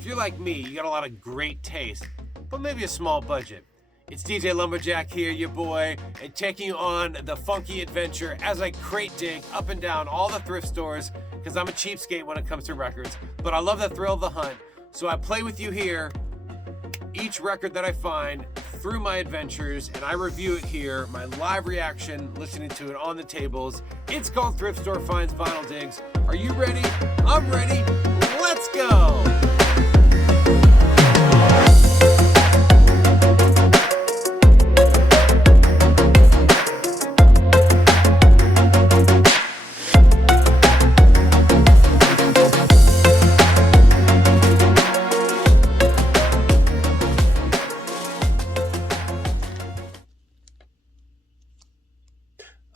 If you're like me, you got a lot of great taste, but maybe a small budget. It's DJ LumbaJack here, your boy, and taking you on the funky adventure as I crate dig up and down all the thrift stores, because I'm a cheapskate when it comes to records, but I love the thrill of the hunt. So I play with you here, each record that I find through my adventures, and I review it here, my live reaction, listening to it on the tables. It's called Thrift Store Finds Vinyl Digs. Are you ready? I'm ready. Let's go!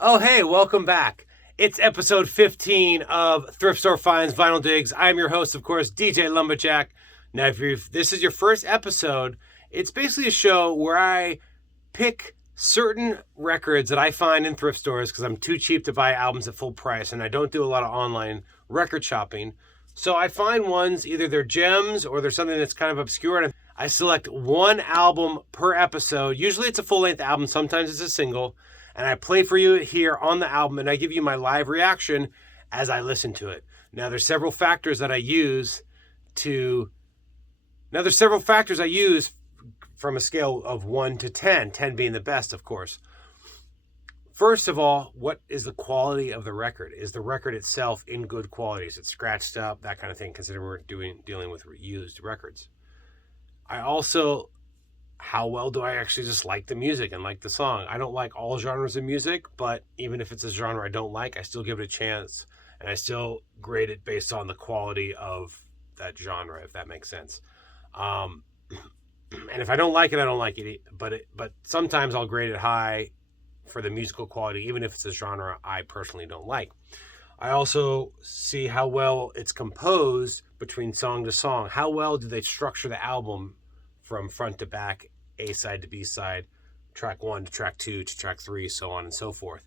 Oh, hey, welcome back. It's episode 15 of Thrift Store Finds Vinyl Digs. I'm your host, of course, DJ LumbaJack. Now, if this is your first episode, it's basically a show where I pick certain records that I find in thrift stores because I'm too cheap to buy albums at full price, and I don't do a lot of online record shopping. So I find ones, either they're gems or they're something that's kind of obscure, and I select one album per episode. Usually it's a full-length album, sometimes it's a single, and I play for you here on the album, and I give you my live reaction as I listen to it. Now, there's several factors that I use from a scale of 1 to 10, 10 being the best, of course. First of all, what is the quality of the record? Is the record itself in good quality? Is it scratched up? That kind of thing, considering we're dealing with used records. I also, how well do I actually just like the music and like the song? I don't like all genres of music, but even if it's a genre I don't like, I still give it a chance, and I still grade it based on the quality of that genre, if that makes sense. And if I don't like it, I don't like it. But sometimes I'll grade it high for the musical quality, even if it's a genre I personally don't like. I also see how well it's composed between song to song. How well do they structure the album from front to back, A side to B side, track 1 to track 2 to track 3, so on and so forth.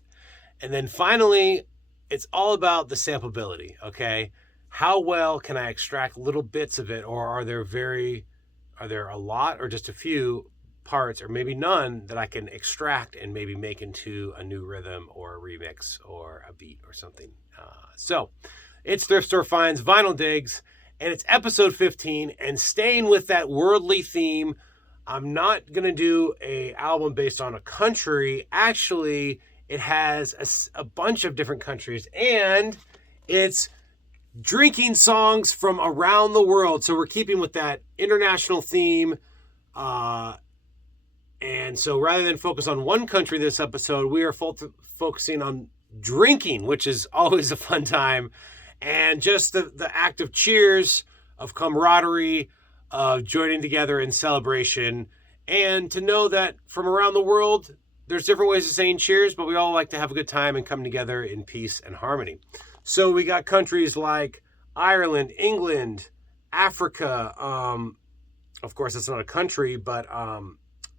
And then finally, it's all about the samplability, okay? How well can I extract little bits of it, or are there a lot or just a few parts, or maybe none, that I can extract and maybe make into a new rhythm or a remix or a beat or something. So it's Thrift Store Finds Vinyl Digs, and it's episode 15, and staying with that worldly theme, I'm not going to do a album based on a country. Actually, it has a bunch of different countries, and it's drinking songs from around the world. So we're keeping with that international theme. And so rather than focus on one country this episode, we are focusing on drinking, which is always a fun time. And just the act of cheers, of camaraderie, of joining together in celebration. And to know that from around the world, there's different ways of saying cheers, but we all like to have a good time and come together in peace and harmony. So we got countries like Ireland, England, Africa. Of course, it's not a country, but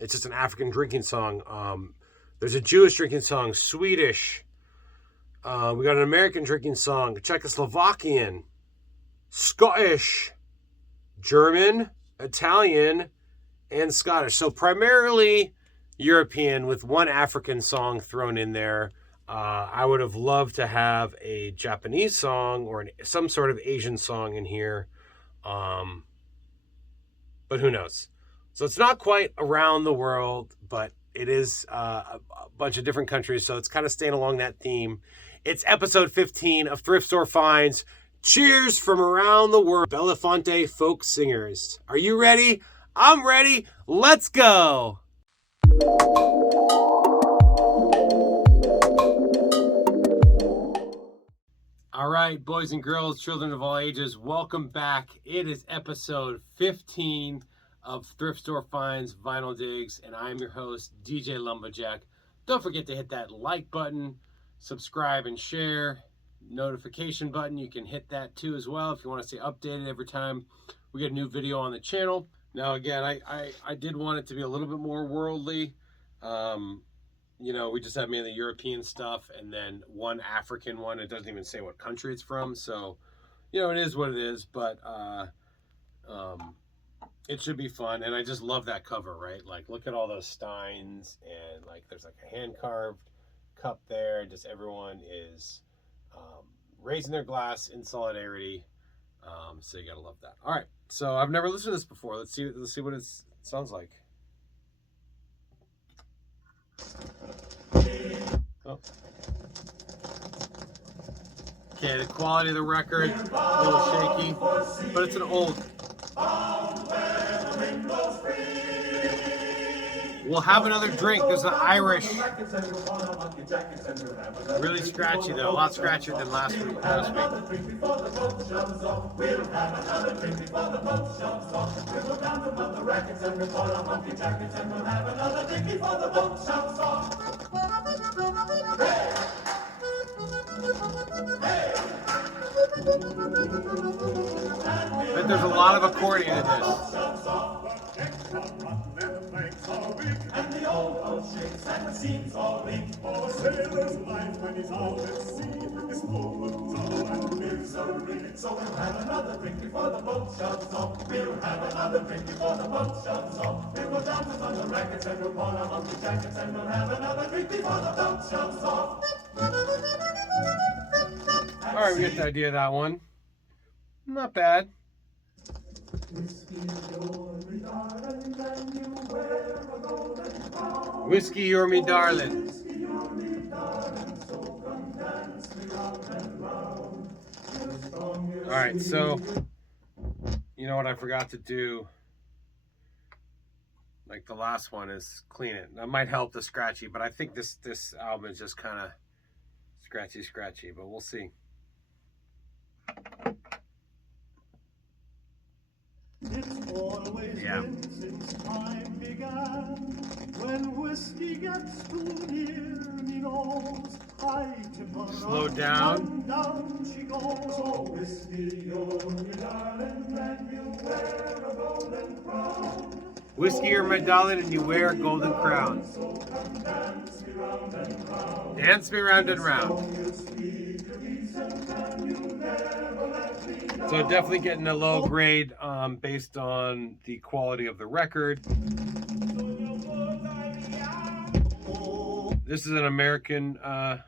it's just an African drinking song. There's a Jewish drinking song, Swedish. We got an American drinking song, Czechoslovakian, Scottish, German, Italian, and Scottish. So primarily European with one African song thrown in there. I would have loved to have a Japanese song or some sort of Asian song in here. But who knows? So it's not quite around the world, but it is a bunch of different countries. So it's kind of staying along that theme. It's episode 15 of Thrift Store Finds. Cheers from around the world. Belafonte Folk Singers. Are you ready? I'm ready. Let's go. All right, boys and girls, children of all ages, welcome back. It is episode 15 of Thrift Store Finds Vinyl Digs, and I'm your host, DJ LumbaJack. Don't forget to hit that like button, subscribe and share, notification button. You can hit that too as well if you want to stay updated every time we get a new video on the channel. Now, again, I did want it to be a little bit more worldly. You know, we just have mainly European stuff and then one African one. It doesn't even say what country it's from. So, you know, it is what it is. But It should be fun, and I just love that cover, right? Like, look at all those steins, and like there's like a hand-carved cup there. Just everyone is raising their glass in solidarity. So you gotta love that. All right, so I've never listened to this before. Let's see what it sounds like. Oh. Okay, the quality of the record, a little shaky, but it's an old. We'll have another drink. There's an Irish. Really scratchy though, a lot scratchier than last week. But there's a lot of accordion in this. And the old boat shakes and the seams all leak. Oh, a sailor's life when he's out at sea is full of trouble and misery. So we'll have another drink before the boat shoves off. We'll have another drink before the boat shoves off. We'll go down to the rackets and we'll pawn our monkey jackets and we'll have another drink before the boat shoves off. All right, we get the idea of that one. Not bad. Whiskey, you're me darling. All right, so you know what I forgot to do, like the last one, is clean it. That might help the scratchy, but I think this album is just kind of scratchy, but we'll see. It's always been since time began. When whiskey gets too near me nose, I tip her Slow up, down. and down she goes. Oh, whiskey, you're my darling, and you wear a golden crown. Whiskey, you're my darling, and you wear a golden crown. So come dance me round and round. Dance me round and round. You speak a decent and you never let me down. So definitely getting a low grade based on the quality of the record. This is an American I'm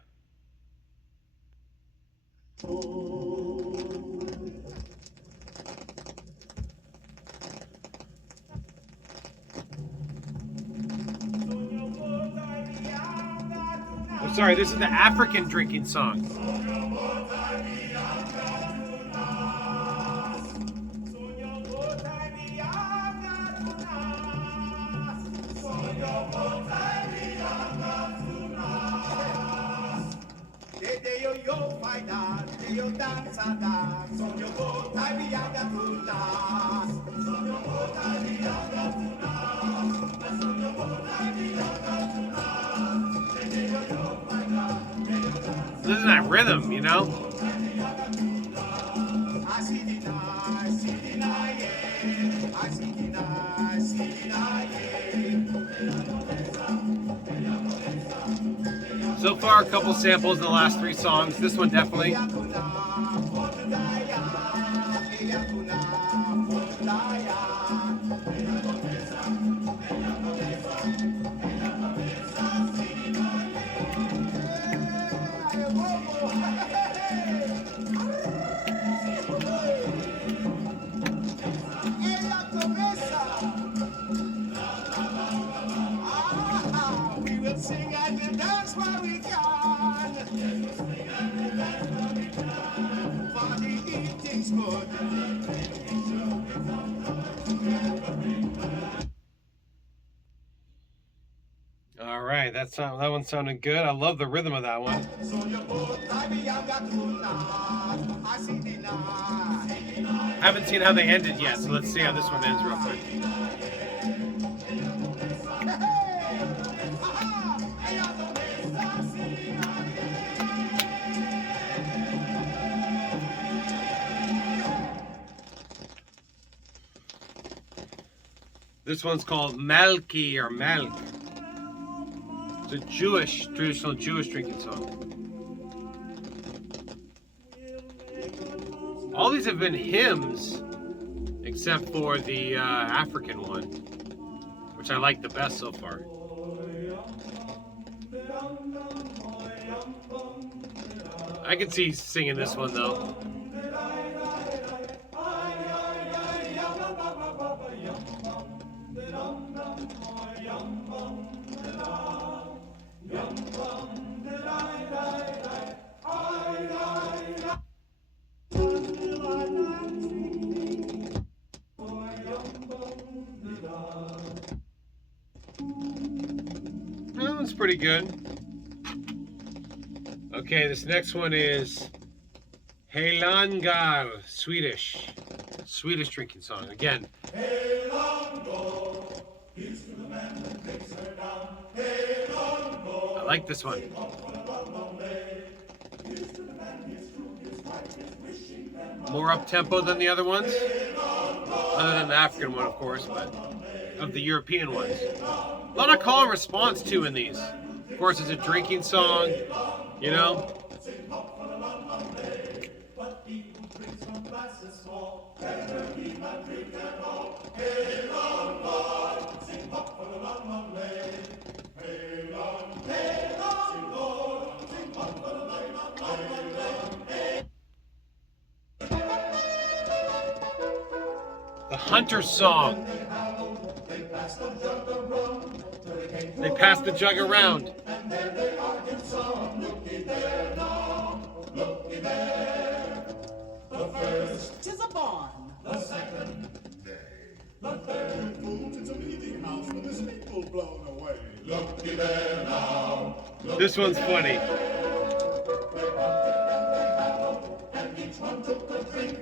sorry, this is the African drinking song. Listen to that rhythm, you know? So far, a couple samples in the last 3 songs. This one definitely. Sing and dance while we can. For the eating's good. All right, that one sounded good. I love the rhythm of that one. Haven't seen how they ended yet, so let's see how this one ends real quick. This one's called Malki or Malk. It's a traditional Jewish drinking song. All these have been hymns, except for the African one, which I like the best so far. I can see singing this one though. That one's pretty good. Okay, this next one is Helangar, Swedish drinking song. Again. I like this one. More up-tempo than the other ones. Other than the African one, of course, but of the European ones. A lot of call and response, too, in these. Of course, it's a drinking song, you know. The Hunter's Song. They pass the jug around. And there they are in song. Looky there now, looky there. The first, 'tis a barn. The second, day. The third, fools, it's a meeting house with the steeple blown away. Looky there now. This one's funny. And each one took a drink,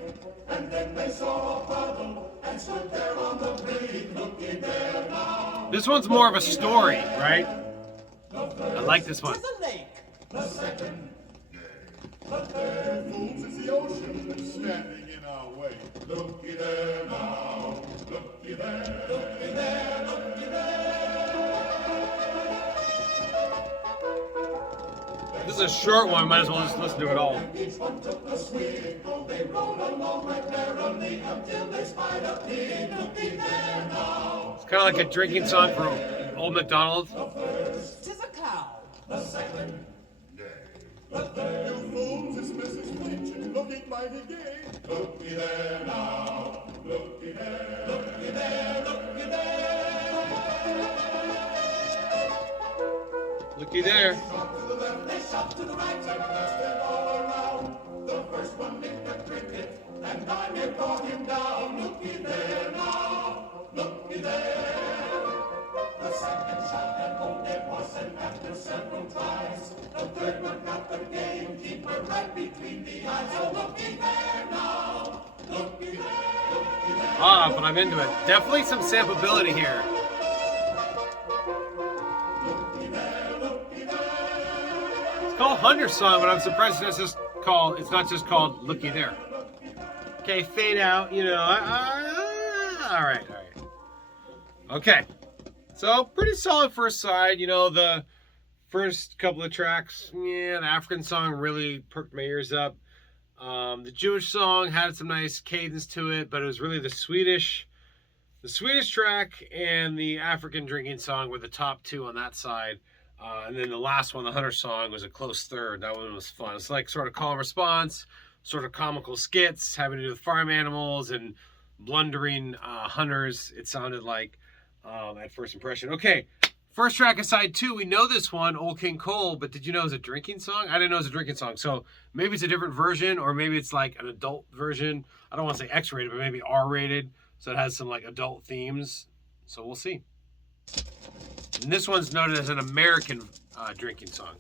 and then they saw a puddle and stood there on the brink. Looky there now. This one's more of a story, right? I like this one. The lake. The second, the third, fools, is the ocean standing in our way. Looky there now. Looky there. Looky there. Looky there. This is a short one. Might as well just listen to it all. Each one took a swig. Oh, they rode along right merrily until they spied a pig. Looky there now. It's kind of like a drinking song for Old MacDonald. The first, 'tis a cow. The second, day. The third, you fools, is Mrs. Flinch looking mighty gay. Looky there now. Looky there. Looky there. Looky there. Looky there. Shot to the left, they shot to the right, and passed them all around. The first one nicked a cricket, and I near brought him down. Looky there now. Looky there. The second shot and hold it was, and after several tries, the third one got the gamekeeper right between the eyes. Oh, looky there now. Looky there. Looky there. Ah, but I'm into it. Definitely some samplability here. It's called Hunter's Song, but I'm surprised it's not just called Looky There. Okay, fade out, you know. All right. Okay. So, pretty solid first side. You know, the first couple of tracks, the African song really perked my ears up. The Jewish song had some nice cadence to it, but it was really the Swedish track and the African drinking song were the top two on that side. And then the last one, the Hunter song, was a close third. That one was fun. It's like sort of call and response, sort of comical skits having to do with farm animals and blundering hunters, it sounded like at first impression. Okay, first track of side two. We know this one, Old King Cole, but did you know it was a drinking song? I didn't know it was a drinking song. So maybe it's a different version, or maybe it's like an adult version. I don't want to say X-rated, but maybe R-rated. So it has some like adult themes. So we'll see. And this one's noted as an American drinking song.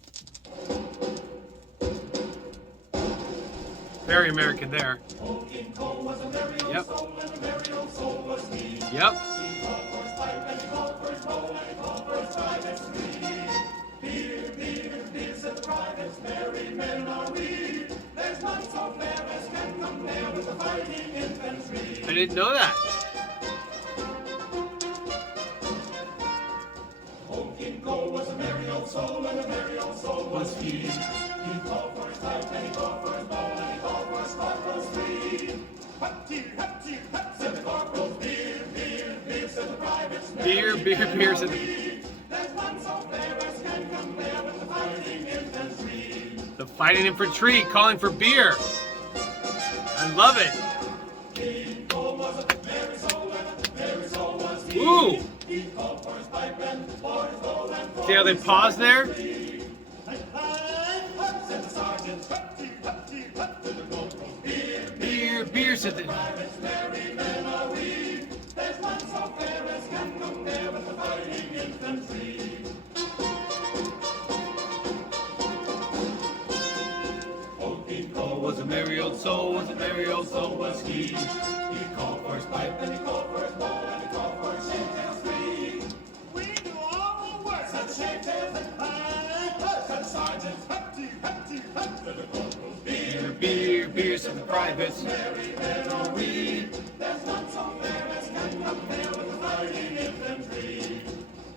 Very American there. Yep. Yep. I didn't know that. King Cole was a merry old soul, and a merry old soul was he. He called for his pipe, and he called for his bowl, and he called for his corporal's three. Hut, tear, hut, said the corporal. Beer, beer, beer, said the fighting infantry calling for beer. I love it. Ooh! See how they pause there? Beer, beer, said the... Was a merry old soul, was a merry old soul, was he. He called for his pipe, and he called for his bowl, and he called for his shavetails free. We do all the work, said the shavetails and pipe, said the sergeants, hep-tee, hep-tee, hep, said the corporals. Beer, beer, beer, said the privates. Merry men are we. There's none so fair as can compare with the fighting infantry.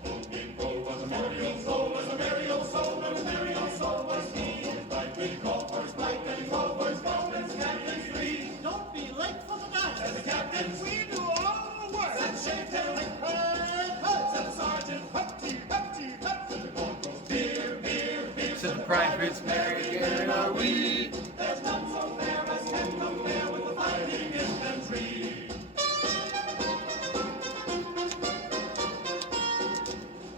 Old King Cole was a merry old soul, was a merry old soul, and a merry old soul was he. He called for his pipe, and he called for his bowl, and his captain's free. Don't be late for the dance, said the captain. We do all the work, said the shavetail and pipe, said the sergeant. Hep-tee, hep-tee, hep, said the corporals. Beer, beer, beer, Said the privates, merry men are we. there's none so fair as can compare with the fighting infantry.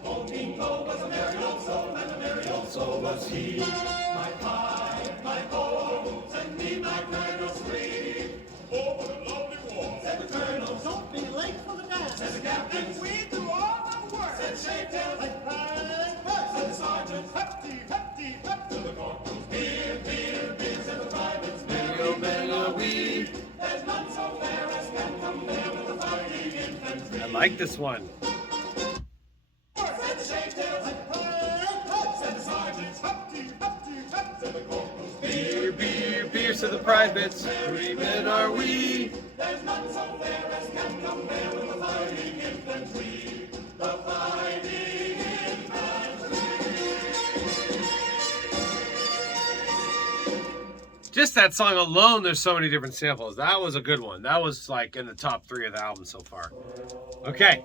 Old King Cole was a merry old soul, and a merry old soul was he. My pipe, my bowl, send me my colonel's free. Oh, what a lovely war, said the colonel. Don't be late for the dance, said the captain. We do all the work, said shavetail and pipe, said the sergeant. Hep-tee, hep-tee, hep, said the corporals. Beer, beer, beer, said the privates. Merry old men are we. There's none so fair as can compare with the fighting infantry. I like this one. Said the shavetails and pipe, said the sergeants. Hep-tee, hep-tee, hep, said the corporals. Beer, beer, beer, said the privates. Merry men are we. There's none so fair as can compare with the fighting infantry. The fighting infantry. Just that song alone, there's so many different samples. That was a good one. That was like in the top 3 of the album so far. Okay.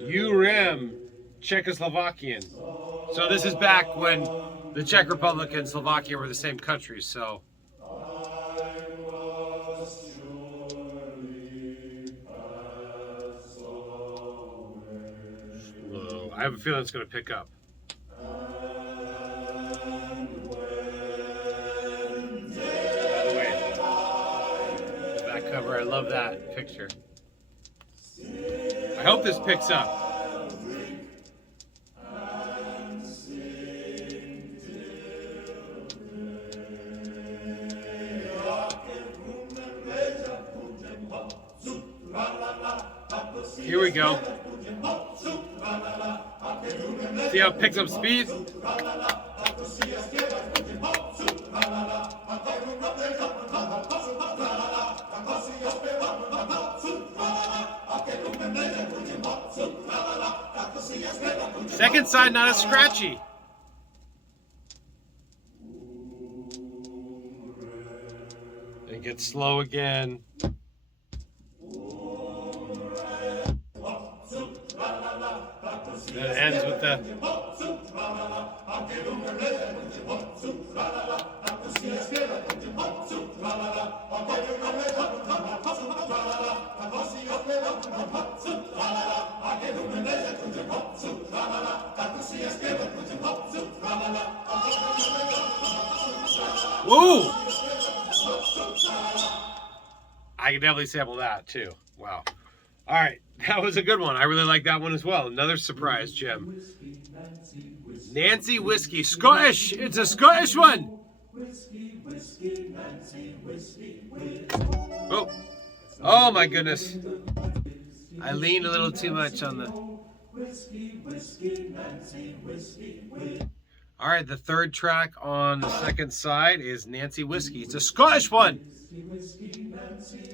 UREM, Czechoslovakian. So this is back when the Czech Republic and Slovakia were the same countries, so. Whoa, I have a feeling it's going to pick up. By the way, the back cover, I love that picture. I hope this picks up. Here we go. See how it picks up speed? Second side not as scratchy. It gets slow again. Then it ends with the. Woo! I can definitely sample that too. Wow. All right, that was a good one. I really like that one as well. Another surprise gem. Nancy Whiskey, Scottish. It's a Scottish one. Oh, oh my goodness. I leaned a little too much on the. All right, the third track on the second side is Nancy Whiskey. It's a Scottish one.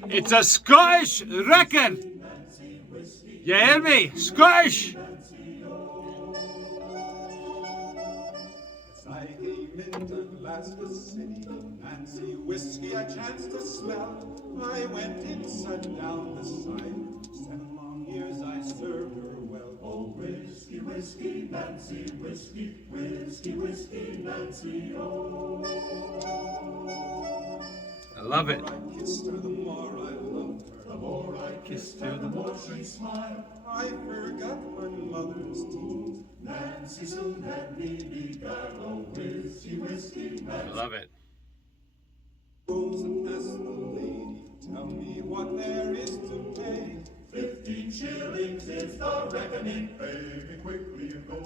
It's a Scottish record. You hear me? Scottish. I came into Glasgow City, Nancy whiskey I chanced to smell. I went in, sat down beside. 7 long years I Whiskey, whiskey, Nancy, whiskey, whiskey, whiskey, Nancy, oh. I love it. The more I kissed her, the more I loved her. The more I kissed her, the more she smiled. I forgot my mother's teeth. Nancy soon had me beguiled. Oh, whiskey, whiskey, I Nancy. love it. Goes and asks the lady, tell me what there is to pay. 15 shillings is the reckoning. Pay me quickly and go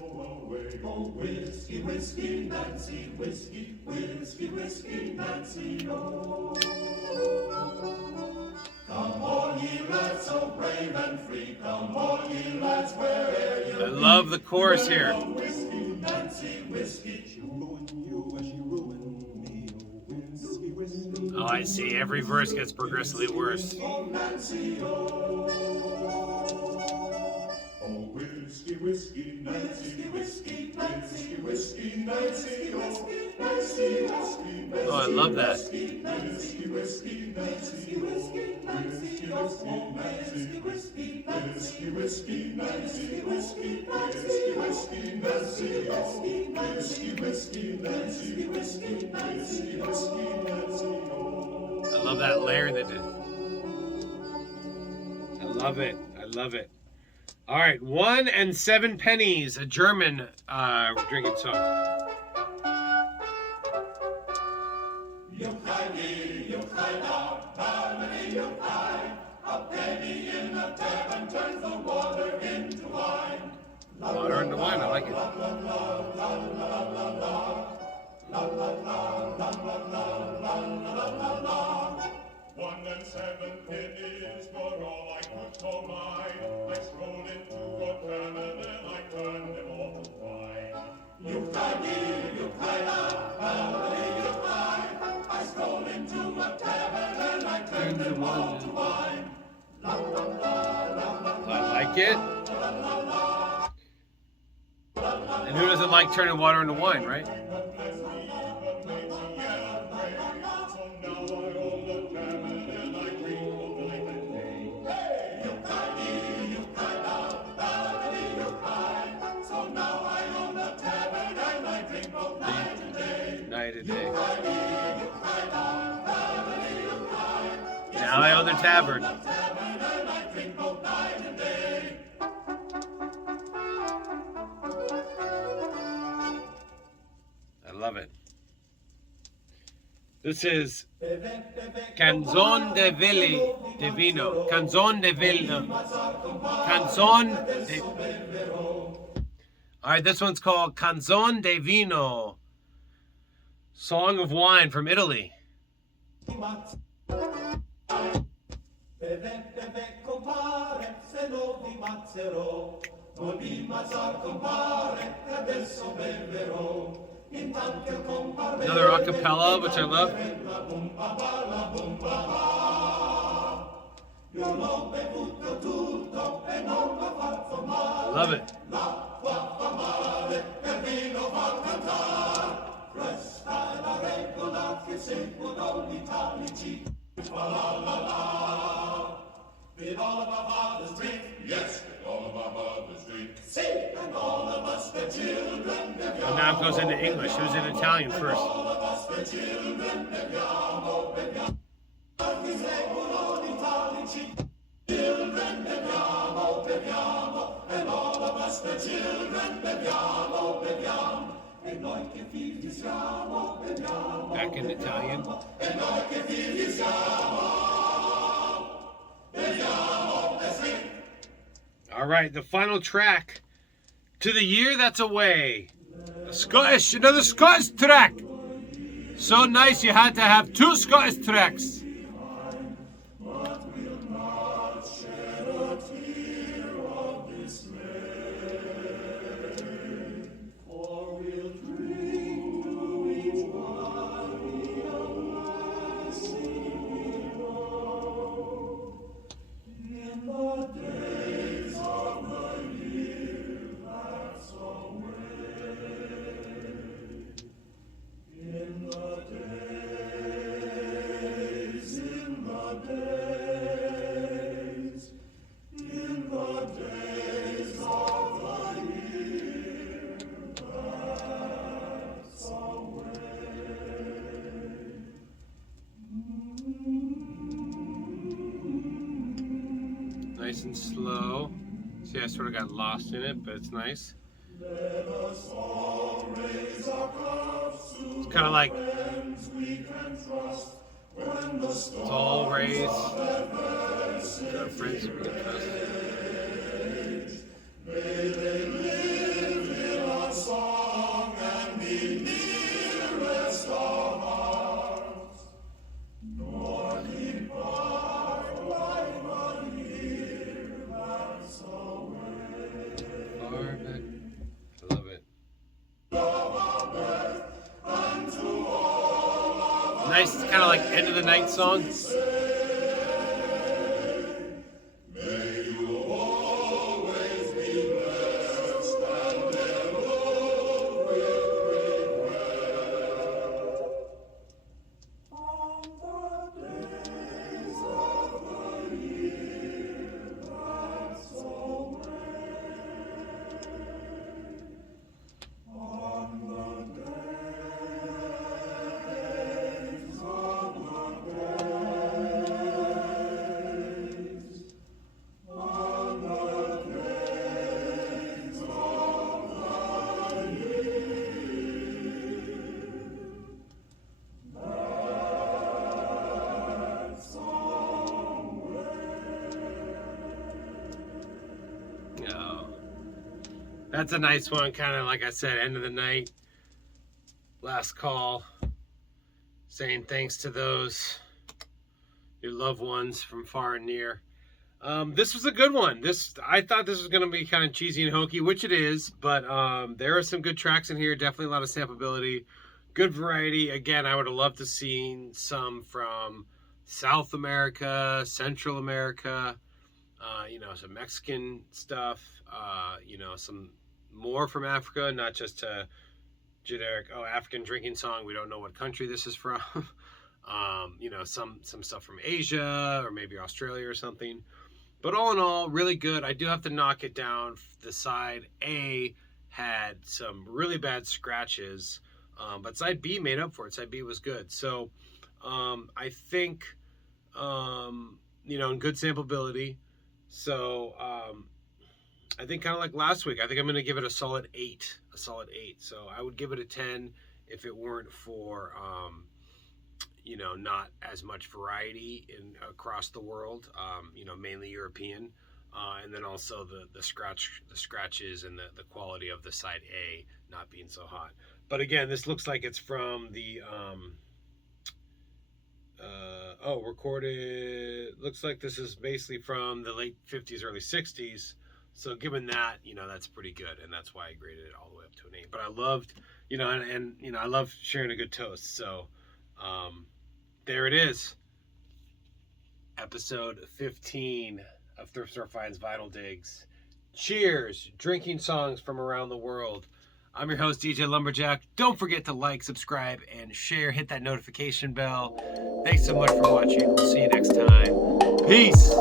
away. Oh, whiskey, whiskey, Nancy, whiskey, whiskey, whiskey, Nancy, oh. Come all ye lads, so brave and free. Come all ye lads, where'er you I love the chorus here. Whiskey, Nancy, whiskey. She'll ruin you as she ruined me. Oh, whiskey, whiskey. Oh, I see. Every verse gets progressively worse. Oh, Nancy, oh. Oh, whiskey, whiskey, Nancy, whiskey, Nancy, whiskey, Nancy, oh. Whiskey, whiskey, Nancy. Oh, I love that. Whiskey, whiskey, whiskey, Nancy, whiskey, Nancy, oh. Whiskey, whiskey, Nancy, whiskey, Nancy, whiskey, Nancy, whiskey, Nancy, oh. Whiskey, whiskey, Nancy, whiskey, Nancy, whiskey, Nancy, oh. I love that layer that did. I love it. I love it. All right, 1 and 7 pennies, a German drinking song. Water into wine, I like it. One and 7 pennies were all I could call mine. I strolled into a tavern and I turned them all to wine. You cried, you cried. I strolled into a tavern and I turned them all to wine. I like it. And who doesn't like turning water into wine, right? Night and day. Now I own the tavern. I love it. This is Canzone de Vili de Vino. Canzone de Vino. Canzone de... All right, this one's called Canzone de Vino. Song of Wine from Italy. Another a cappella, which I love. Love it. With all of our fathers drink, yes, with all of our mothers drink. Sing, and all of us the children. And now it goes into English. It was in Italian first. All of us the children. Beviamo, beviamo. Che seguono l'Italici. Children, beviamo, beviamo. And all of us the children. Beviamo, beviamo. E noi che figli siamo, beviamo. Back in Italian. E noi che figli siamo. All right, the final track. To the Year That's Away. Another Scottish track. So nice you had to have 2 Scottish tracks. Nice and slow. See, I sort of got lost in it, but it's nice. It's kind of like it's all raised. Our friends we can trust. May they live in our song and be nearest of ours, nor depart like one year that's away. Far back. I love it. Nice, kind of like end of the night song. That's a nice one, kind of like I said, end of the night, last call, saying thanks to those, your loved ones from far and near. This was a good one. I thought this was going to be kind of cheesy and hokey, which it is, but there are some good tracks in here, definitely a lot of samplability, good variety. Again, I would have loved to see some from South America, Central America, some Mexican stuff, some more from Africa, not just a generic African drinking song. We don't know what country this is from. Some stuff from Asia or maybe Australia or something. But all in all, really good. I do have to knock it down. The side A had some really bad scratches, but side B made up for it. Side B was good. So I think in good samplability. So I think kind of like last week, I think I'm going to give it a solid 8. So I would give it a 10 if it weren't for, not as much variety across the world, mainly European. And then also the scratches and the quality of the side A not being so hot. But again, this looks like it's from the, recorded, looks like this is basically from the late 50s, early 60s. So given that, that's pretty good, and that's why I graded it all the way up to an 8. But I loved, I love sharing a good toast. So there it is. Episode 15 of Thrift Store Finds Vinyl Digs. Cheers, drinking songs from around the world. I'm your host, DJ LumbaJack. Don't forget to like, subscribe, and share. Hit that notification bell. Thanks so much for watching. We'll see you next time. Peace.